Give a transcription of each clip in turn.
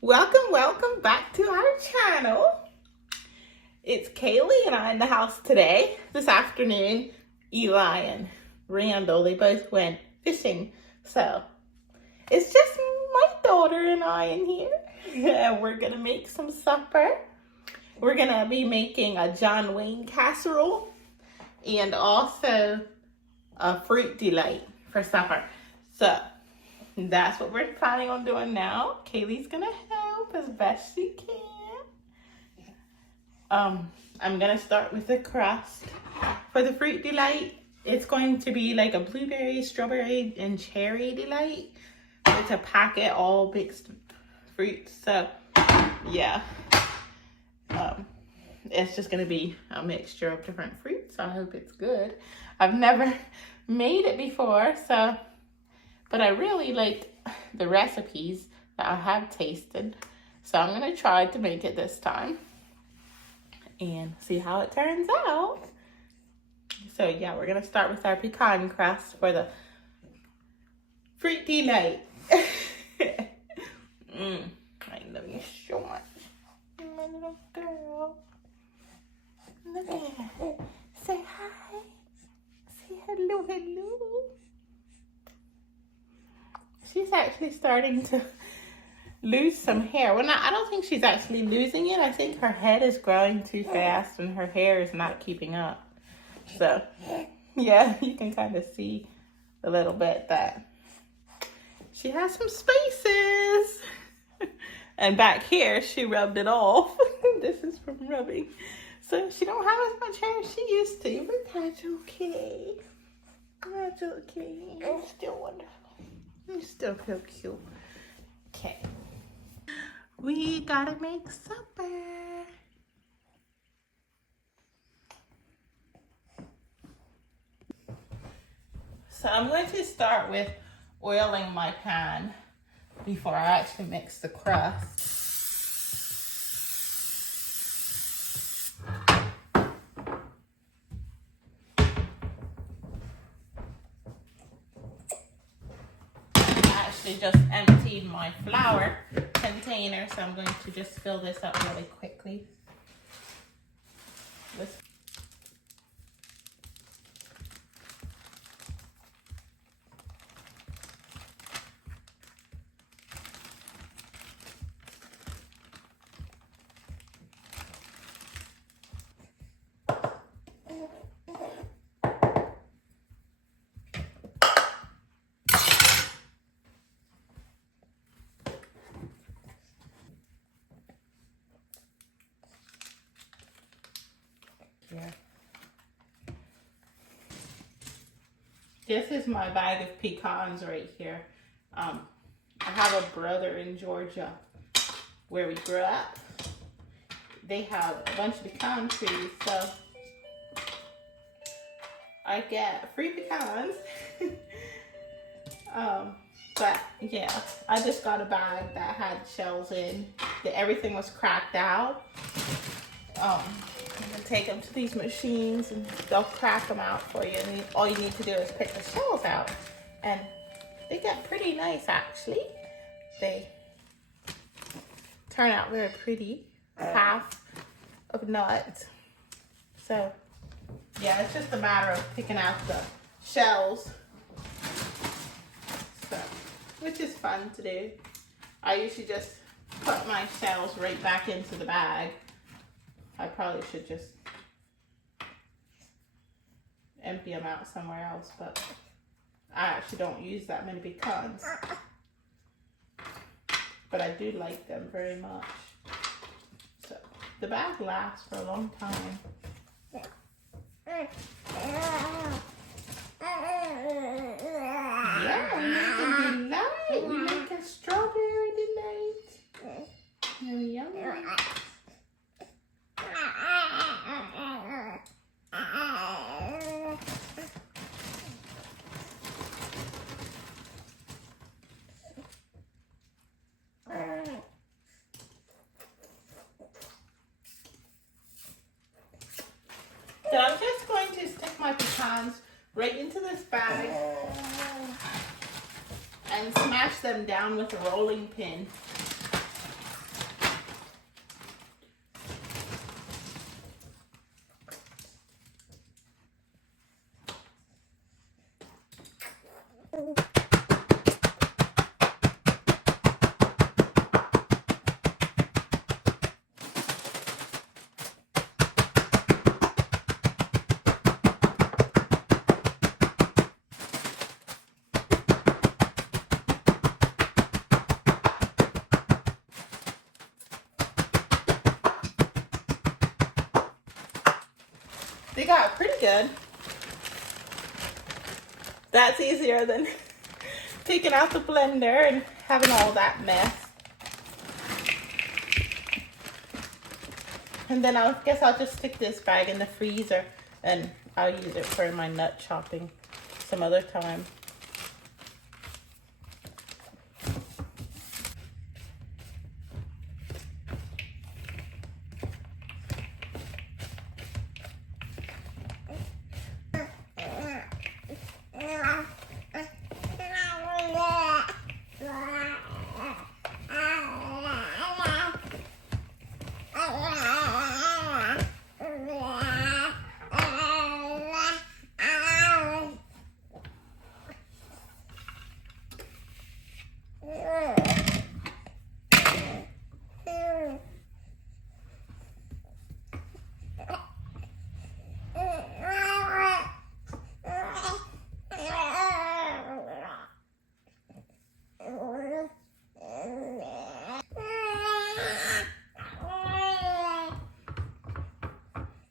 Welcome back to our channel. It's Kaylee and I in the house today. This afternoon, Eli and Randall, they both went fishing. So, it's just my daughter and I in here. And we're gonna make some supper. We're gonna be making a John Wayne casserole and also a fruit delight for supper. So, that's what we're planning on doing now. Kaylee's gonna help as best she can. I'm gonna start with the crust. For the fruit delight, it's going to be like a blueberry, strawberry, and cherry delight. It's a packet, all mixed fruits. So, yeah. It's just gonna be a mixture of different fruits. I hope it's good. I've never made it before, but I really like the recipes that I have tasted. So I'm gonna try to make it this time and see how it turns out. So yeah, we're gonna start with our pecan crust for the fruit delight. I love you so much, my little girl. Look at her. Say hi. Say hello, hello. She's actually starting to lose some hair. Well, I don't think she's actually losing it. I think her head is growing too fast and her hair is not keeping up. So, yeah, you can kind of see a little bit that she has some spaces. And back here, she rubbed it off. This is from rubbing. So she don't have as much hair as she used to, but that's okay. That's okay. You're still wonderful. You still feel cute. Okay. We gotta make supper. So I'm going to start with oiling my pan before I actually mix the crust. Just emptied my flour container, so I'm going to just fill this up really quickly. Yeah. This is my bag of pecans right here. I have a brother in Georgia where we grew up. They have a bunch of pecan trees, so I get free pecans. But yeah, I just got a bag that had shells in. Everything was cracked out. You can take them to these machines and they'll crack them out for you. And all you need to do is pick the shells out. And they get pretty nice, actually. They turn out very pretty. Half of nuts. So, yeah, it's just a matter of picking out the shells. So, which is fun to do. I usually just put my shells right back into the bag. I probably should just empty them out somewhere else, but I actually don't use that many pecans. But I do like them very much. So the bag lasts for a long time. Yeah, we make a delight. We make a strawberry delight. Very yummy. So I'm just going to stick my pecans right into this bag and smash them down with a rolling pin. They got pretty good. That's easier than taking out the blender and having all that mess. And then I guess I'll just stick this bag in the freezer and I'll use it for my nut chopping some other time.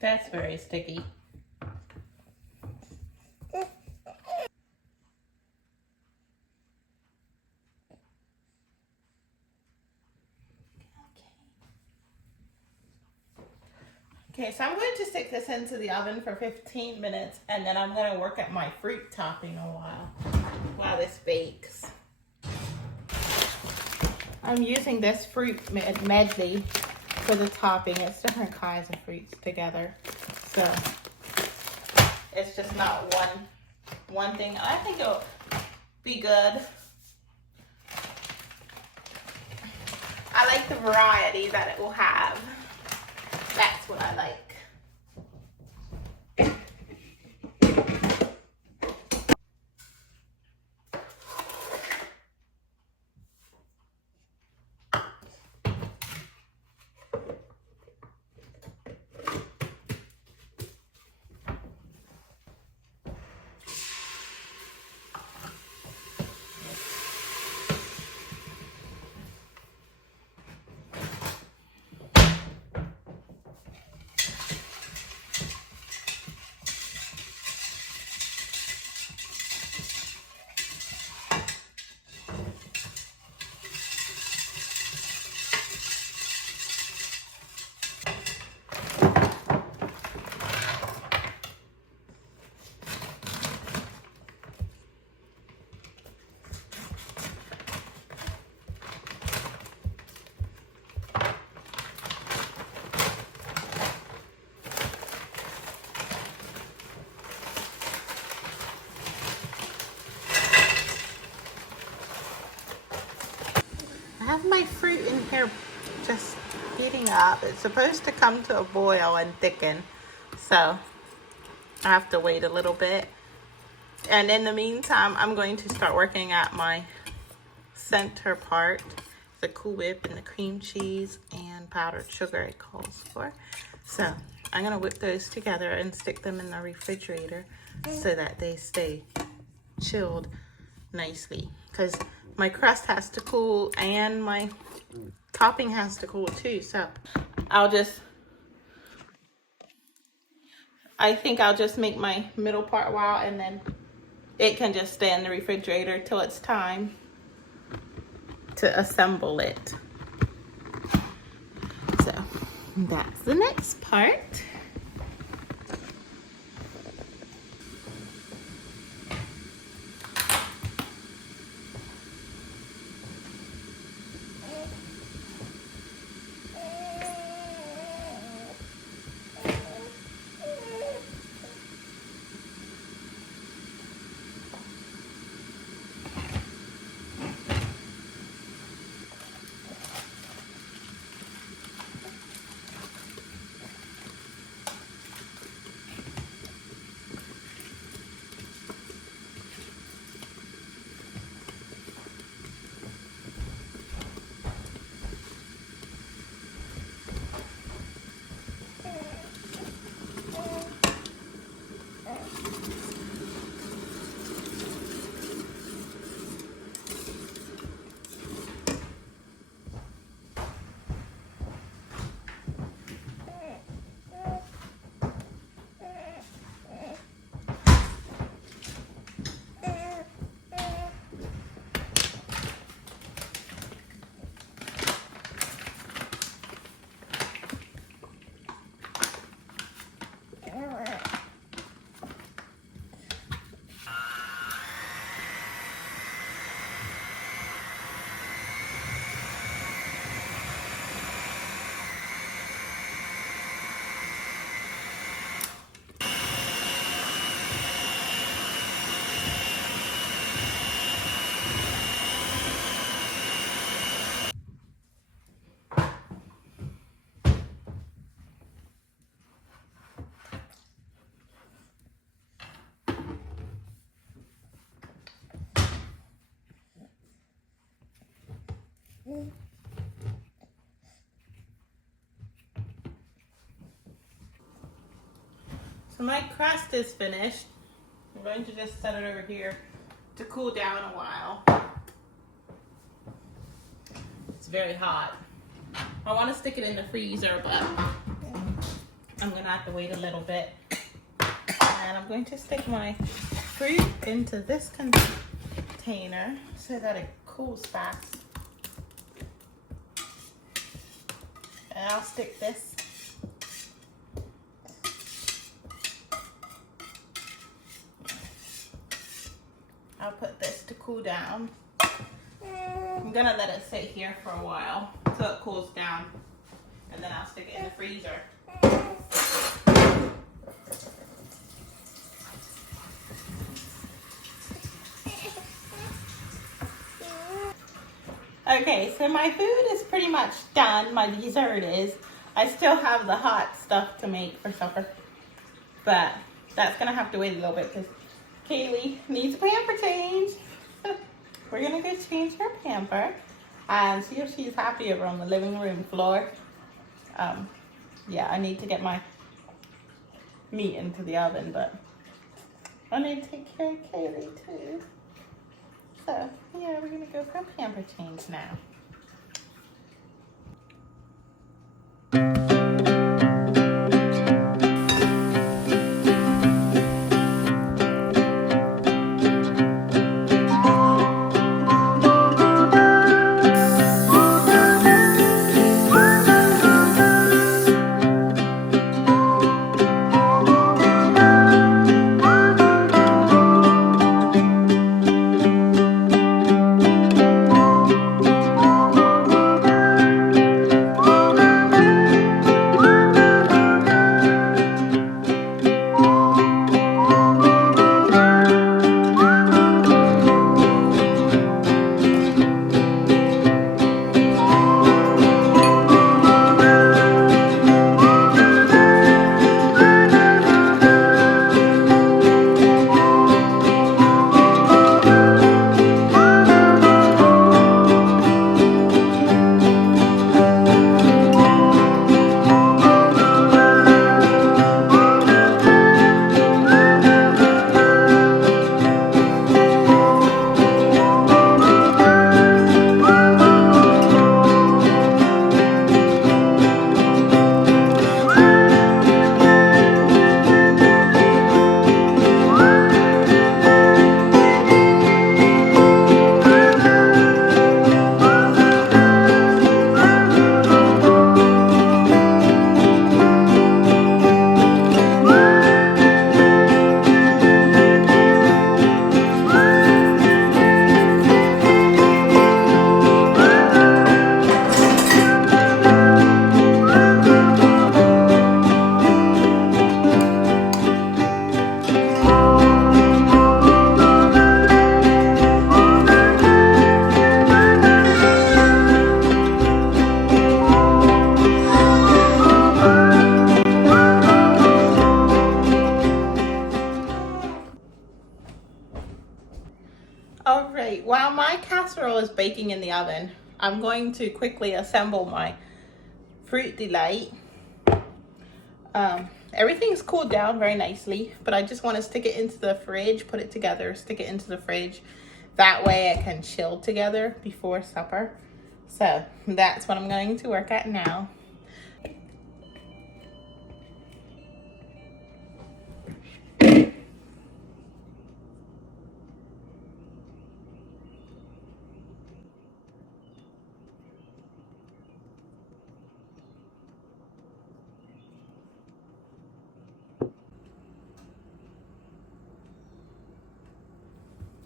That's very sticky. Okay, so I'm going to stick this into the oven for 15 minutes and then I'm going to work at my fruit topping a while this bakes. I'm using this fruit medley for the topping. It's different kinds of fruits together. So it's just not one thing. I think it'll be good. I like the variety that it will have. That's what I like. I have my fruit in here just heating up. It's supposed to come to a boil and thicken, so I have to wait a little bit. And in the meantime, I'm going to start working at my center part, the Cool Whip and the cream cheese and powdered sugar it calls for. So I'm gonna whip those together and stick them in the refrigerator so that they stay chilled nicely, because my crust has to cool and my topping has to cool too. So I think I'll just make my middle part while, and then it can just stay in the refrigerator till it's time to assemble it. So that's the next part. So my crust is finished. I'm going to just set it over here to cool down a while. It's very hot. I want to stick it in the freezer, but I'm going to have to wait a little bit. And I'm going to stick my fruit into this container so that it cools fast. And I'll stick this I'll put this to cool down. I'm gonna let it sit here for a while till it cools down, and then I'll stick it in the freezer. Okay, so my food is pretty much done. My dessert is. I still have the hot stuff to make for supper, but that's gonna have to wait a little bit because Kaylee needs a pamper change. We're gonna go change her pamper and see if she's happy over on the living room floor. Yeah, I need to get my meat into the oven, but I need to take care of Kaylee too. So yeah, we're gonna go for a pamper change now. All right, while my casserole is baking in the oven, I'm going to quickly assemble my fruit delight. Everything's cooled down very nicely, but I just want to stick it into the fridge, put it together, stick it into the fridge. That way it can chill together before supper. So that's what I'm going to work at now.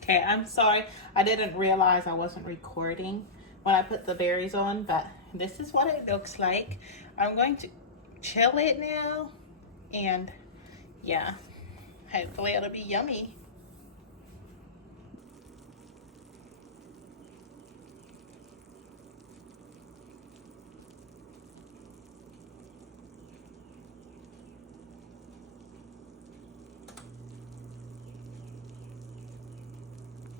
Okay, I'm sorry. I didn't realize I wasn't recording when I put the berries on, but this is what it looks like. I'm going to chill it now, and yeah, hopefully it'll be yummy.